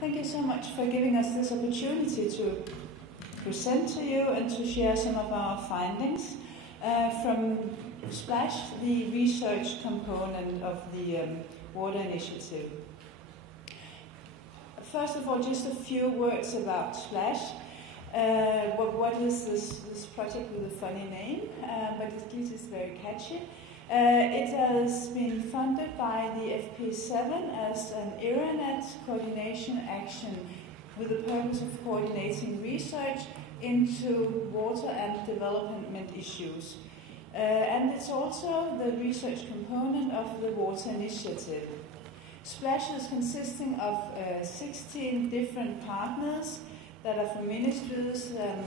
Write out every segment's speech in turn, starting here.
Thank you so much for giving us this opportunity to present to you and to share some of our findings from SPLASH, the research component of the Water Initiative. First of all, just a few words about SPLASH. What is this project with a funny name, but at least it's very catchy. It has been funded by the FP7 as an IRANET coordination action with the purpose of coordinating research into water and development issues. And it's also the research component of the Water Initiative. SPLASH is consisting of 16 different partners that are from ministries and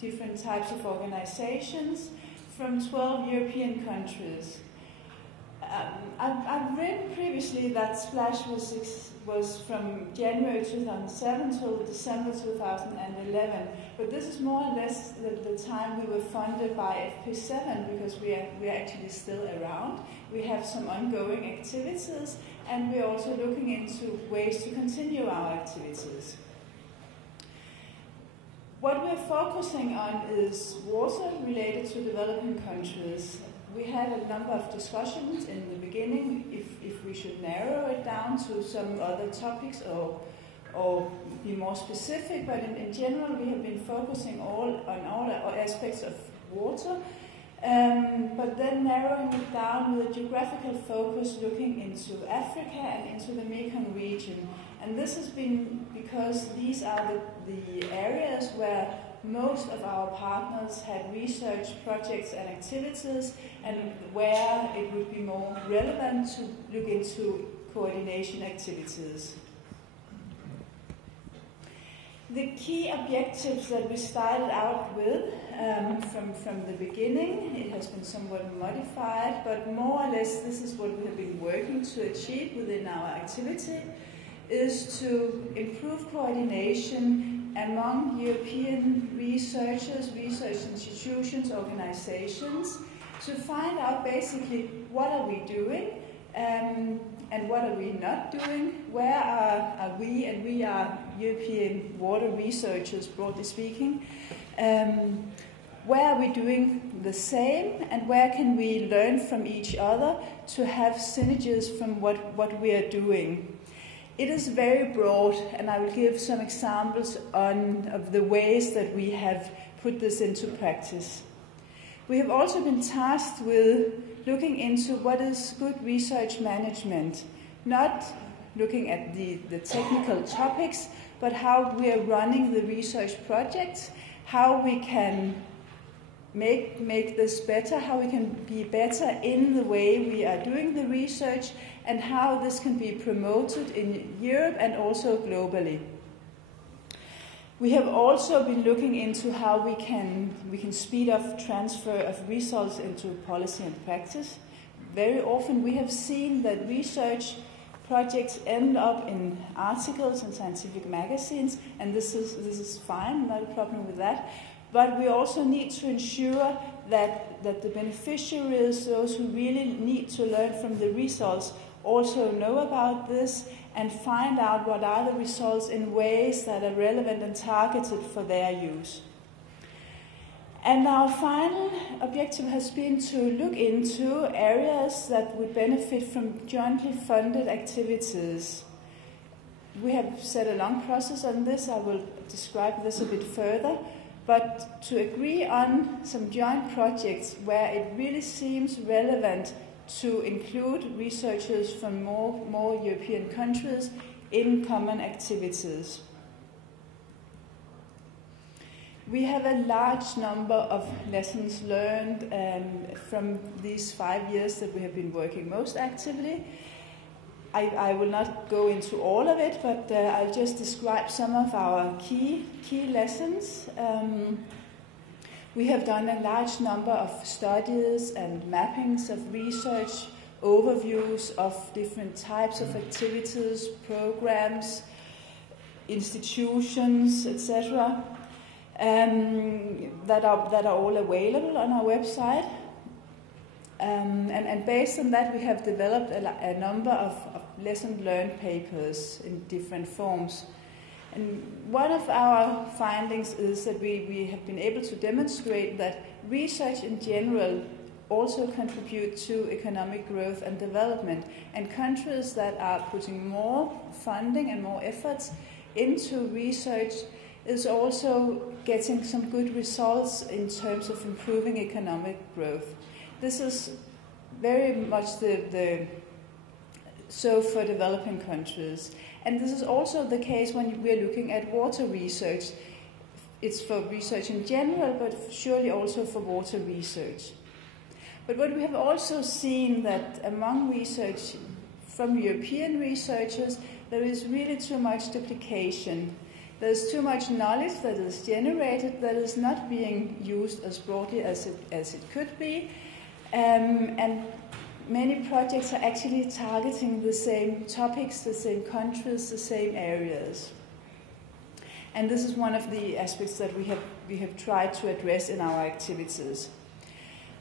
different types of organizations from 12 European countries. I've read previously that SPLASH was from January 2007 till December 2011, but this is more or less the time we were funded by FP7 because we are actually still around. We have some ongoing activities and we're also looking into ways to continue our activities. What we're focusing on is water related to developing countries. We had a number of discussions in the beginning if we should narrow it down to some other topics or be more specific, but in general we have been focusing on all aspects of water, but then narrowing it down with a geographical focus looking into Africa and into the Mekong region. And this has been because these are the areas where most of our partners had research projects and activities and where it would be more relevant to look into coordination activities. The key objectives that we started out with from the beginning, it has been somewhat modified, but more or less this is what we have been working to achieve within our activity, is to improve coordination among European researchers, research institutions, organizations, to find out basically what are we doing and what are we not doing, where are we, and we are European water researchers, broadly speaking, where are we doing the same and where can we learn from each other to have synergies from what we are doing. It is very broad, and I will give some examples of the ways that we have put this into practice. We have also been tasked with looking into what is good research management, not looking at the technical topics, but how we are running the research projects, how we can make this better, how we can be better in the way we are doing the research, and how this can be promoted in Europe and also globally. We have also been looking into how we can speed up transfer of results into policy and practice. Very often we have seen that research projects end up in articles in scientific magazines, and this is fine, not a problem with that. But we also need to ensure that the beneficiaries, those who really need to learn from the results, also know about this and find out what are the results in ways that are relevant and targeted for their use. And our final objective has been to look into areas that would benefit from jointly funded activities. We have set a long process on this. I will describe this a bit further. But to agree on some joint projects where it really seems relevant to include researchers from more European countries in common activities. We have a large number of lessons learned from these 5 years that we have been working most actively. I will not go into all of it, but I'll just describe some of our key lessons. We have done a large number of studies and mappings of research, overviews of different types of activities, programs, institutions, etc. That are all available on our website. And based on that, we have developed a number of lesson learned papers in different forms. And one of our findings is that we have been able to demonstrate that research in general also contribute to economic growth and development. And countries that are putting more funding and more efforts into research is also getting some good results in terms of improving economic growth. This is very much so for developing countries. And this is also the case when we're looking at water research. It's for research in general, but surely also for water research. But what we have also seen that among research from European researchers, there is really too much duplication. There's too much knowledge that is generated that is not being used as broadly as it could be. And many projects are actually targeting the same topics, the same countries, the same areas. And this is one of the aspects that we have tried to address in our activities.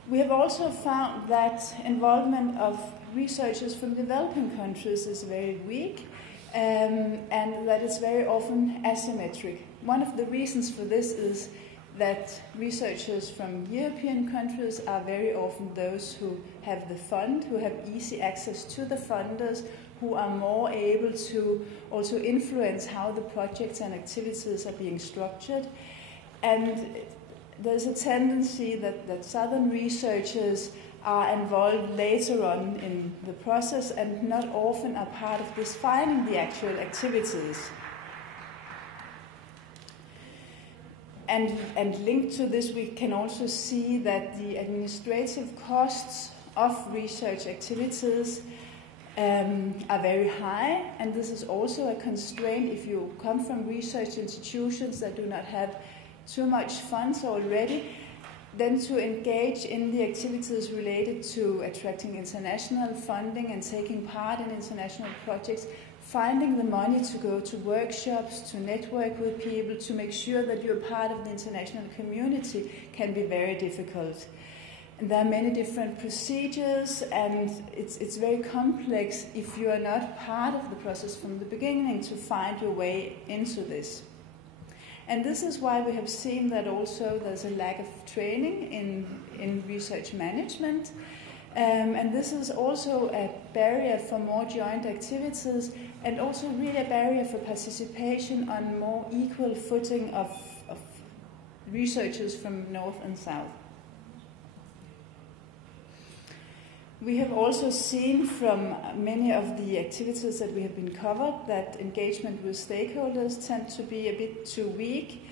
We have also found that involvement of researchers from developing countries is very weak, and that it's very often asymmetric. One of the reasons for this is that researchers from European countries are very often those who have the fund, who have easy access to the funders, who are more able to also influence how the projects and activities are being structured. And there's a tendency that southern researchers are involved later on in the process and not often are part of defining the actual activities. And linked to this, we can also see that the administrative costs of research activities are very high, and this is also a constraint if you come from research institutions that do not have too much funds already, then to engage in the activities related to attracting international funding and taking part in international projects, finding the money to go to workshops, to network with people, to make sure that you're part of the international community can be very difficult. And there are many different procedures, and it's very complex if you are not part of the process from the beginning to find your way into this. And this is why we have seen that also there's a lack of training in research management. And this is also a barrier for more joint activities, and also really a barrier for participation on more equal footing of researchers from North and South. We have also seen from many of the activities that we have been covered that engagement with stakeholders tend to be a bit too weak.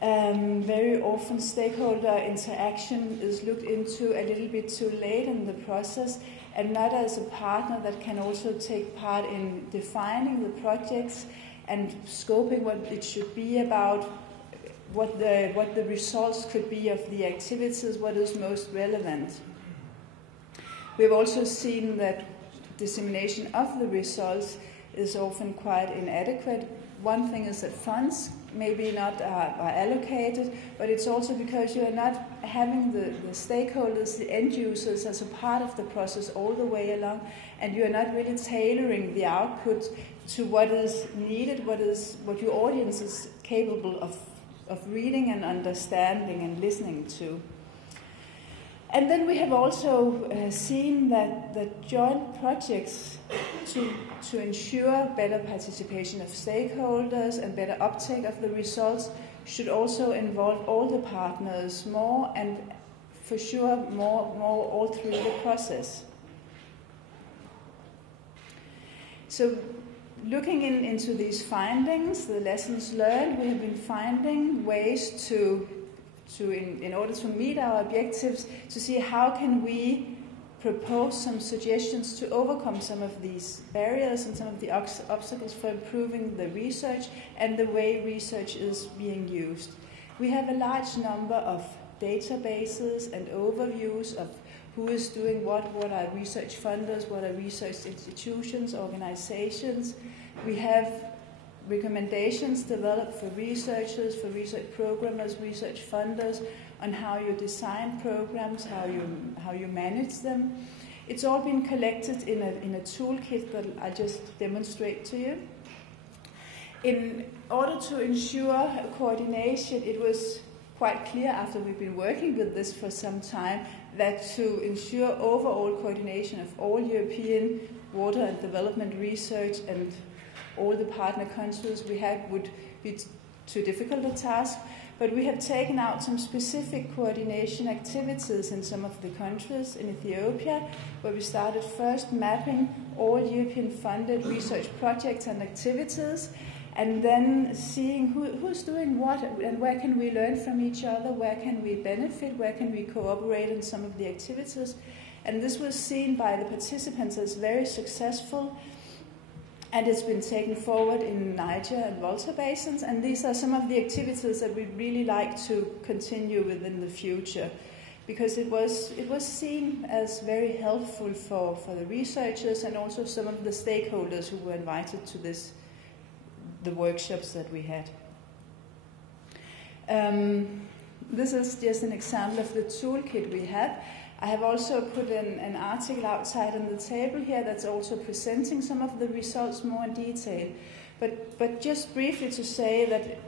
Very often stakeholder interaction is looked into a little bit too late in the process, and not as a partner that can also take part in defining the projects and scoping what it should be about, what the results could be of the activities, what is most relevant. We've also seen that dissemination of the results is often quite inadequate. One thing is that funds maybe not are allocated, but it's also because you are not having the stakeholders, the end users, as a part of the process all the way along, and you are not really tailoring the output to what is needed, what your audience is capable of reading and understanding and listening to. And then we have also seen that joint projects to ensure better participation of stakeholders and better uptake of the results should also involve all the partners more, and for sure more all through the process. So looking into these findings, the lessons learned, we have been finding ways in order to meet our objectives, to see how can we propose some suggestions to overcome some of these barriers and some of the obstacles for improving the research and the way research is being used. We have a large number of databases and overviews of who is doing what are research funders, what are research institutions, organizations. We have recommendations developed for researchers, for research programmers, research funders, on how you design programs, how you manage them. It's all been collected in a toolkit that I'll just demonstrate to you. In order to ensure coordination, it was quite clear after we've been working with this for some time that to ensure overall coordination of all European water and development research and all the partner countries we had would be too difficult a task. But we have taken out some specific coordination activities in some of the countries. In Ethiopia, where we started first mapping all European funded research projects and activities, and then seeing who's doing what and where can we learn from each other, where can we benefit, where can we cooperate in some of the activities. And this was seen by the participants as very successful, and it's been taken forward in Niger and Volta basins, and these are some of the activities that we'd really like to continue with in the future, because it was seen as very helpful for the researchers and also some of the stakeholders who were invited to the workshops that we had. This is just an example of the toolkit we have. I have also put an article outside on the table here that's also presenting some of the results more in detail. But just briefly to say that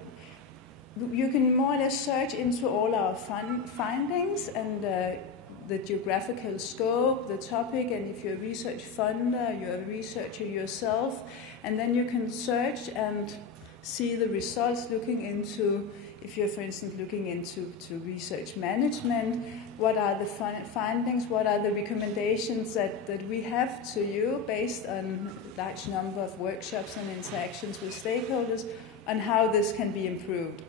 you can more or less search into all our findings and the geographical scope, the topic, and if you're a research funder, you're a researcher yourself, and then you can search and see the results looking into, if you're, for instance, looking into research management, what are the findings, what are the recommendations that we have to you based on a large number of workshops and interactions with stakeholders, and how this can be improved.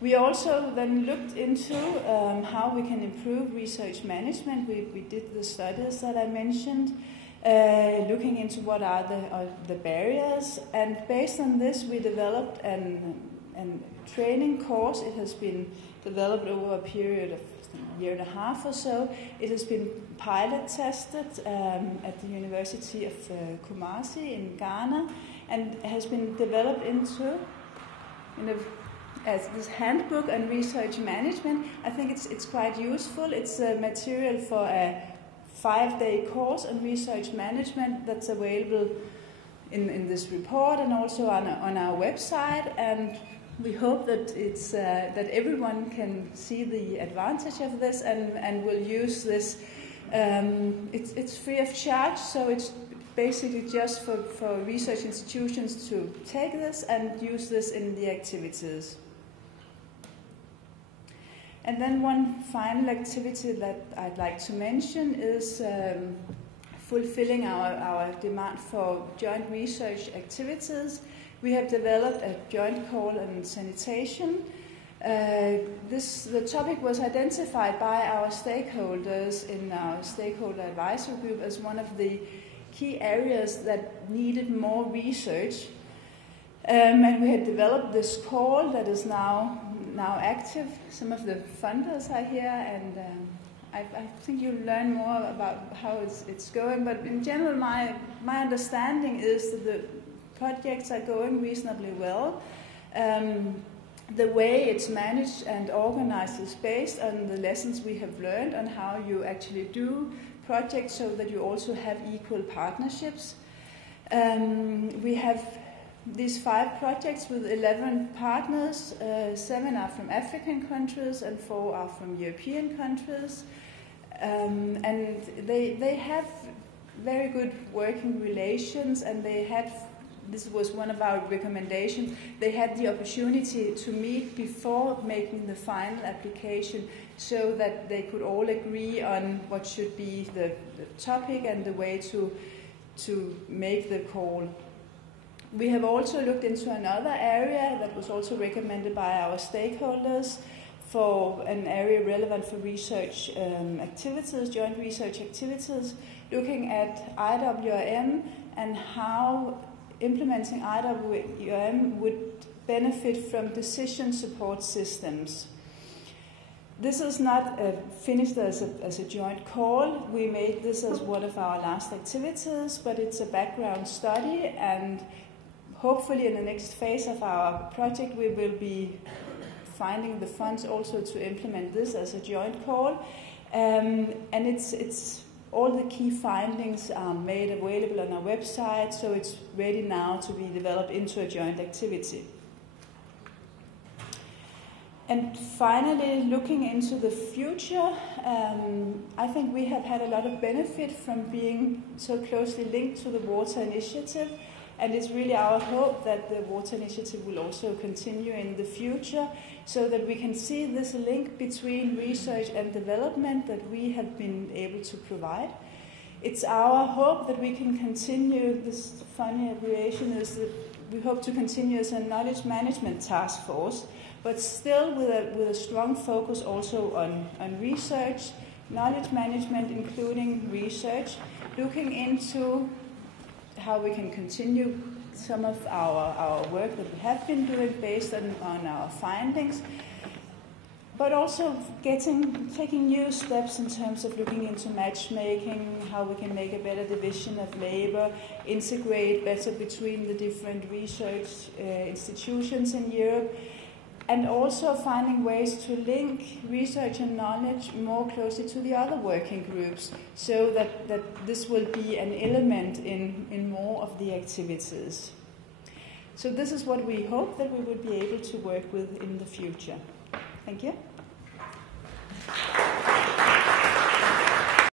We also then looked into how we can improve research management. We did the studies that I mentioned, looking into what are the barriers, and based on this we developed a training course. It has been developed over a period of a year and a half or so. It has been pilot tested at the University of Kumasi in Ghana, and has been developed into as this handbook on research management. I think it's quite useful. It's material for a 5-day course on research management that's available in this report and also on our website. And we hope that it's that everyone can see the advantage of this and will use this. It's free of charge, so it's basically just for research institutions to take this and use this in the activities. And then one final activity that I'd like to mention is fulfilling our demand for joint research activities. We have developed a joint call on sanitation. The topic was identified by our stakeholders in our stakeholder advisory group as one of the key areas that needed more research. And we had developed this call that is now active. Some of the funders are here, and I think you'll learn more about how it's going. But in general, my understanding is that the projects are going reasonably well. The way it's managed and organized is based on the lessons we have learned on how you actually do projects, so that you also have equal partnerships. We have these 5 projects with 11 partners. 7 are from African countries and 4 are from European countries. And they have very good working relations, and this was one of our recommendations, they had the opportunity to meet before making the final application, so that they could all agree on what should be the topic and the way to make the call. We have also looked into another area that was also recommended by our stakeholders for an area relevant for research activities, joint research activities, looking at IWM and how implementing IWM would benefit from decision support systems. This is not finished as a joint call. We made this as one of our last activities, but it's a background study, and hopefully in the next phase of our project we will be finding the funds also to implement this as a joint call. And it's all the key findings are made available on our website, so it's ready now to be developed into a joint activity. And finally, looking into the future, I think we have had a lot of benefit from being so closely linked to the Water Initiative, and it's really our hope that the Water Initiative will also continue in the future, so that we can see this link between research and development that we have been able to provide. It's our hope that we can continue, this funny abbreviation is that we hope to continue as a knowledge management task force, but still with a strong focus also on research, knowledge management, including research, looking into how we can continue some of our work that we have been doing based on our findings, but also taking new steps in terms of looking into matchmaking, how we can make a better division of labor, integrate better between the different research institutions in Europe, and also finding ways to link research and knowledge more closely to the other working groups, so that this will be an element in more of the activities. So this is what we hope that we would be able to work with in the future. Thank you.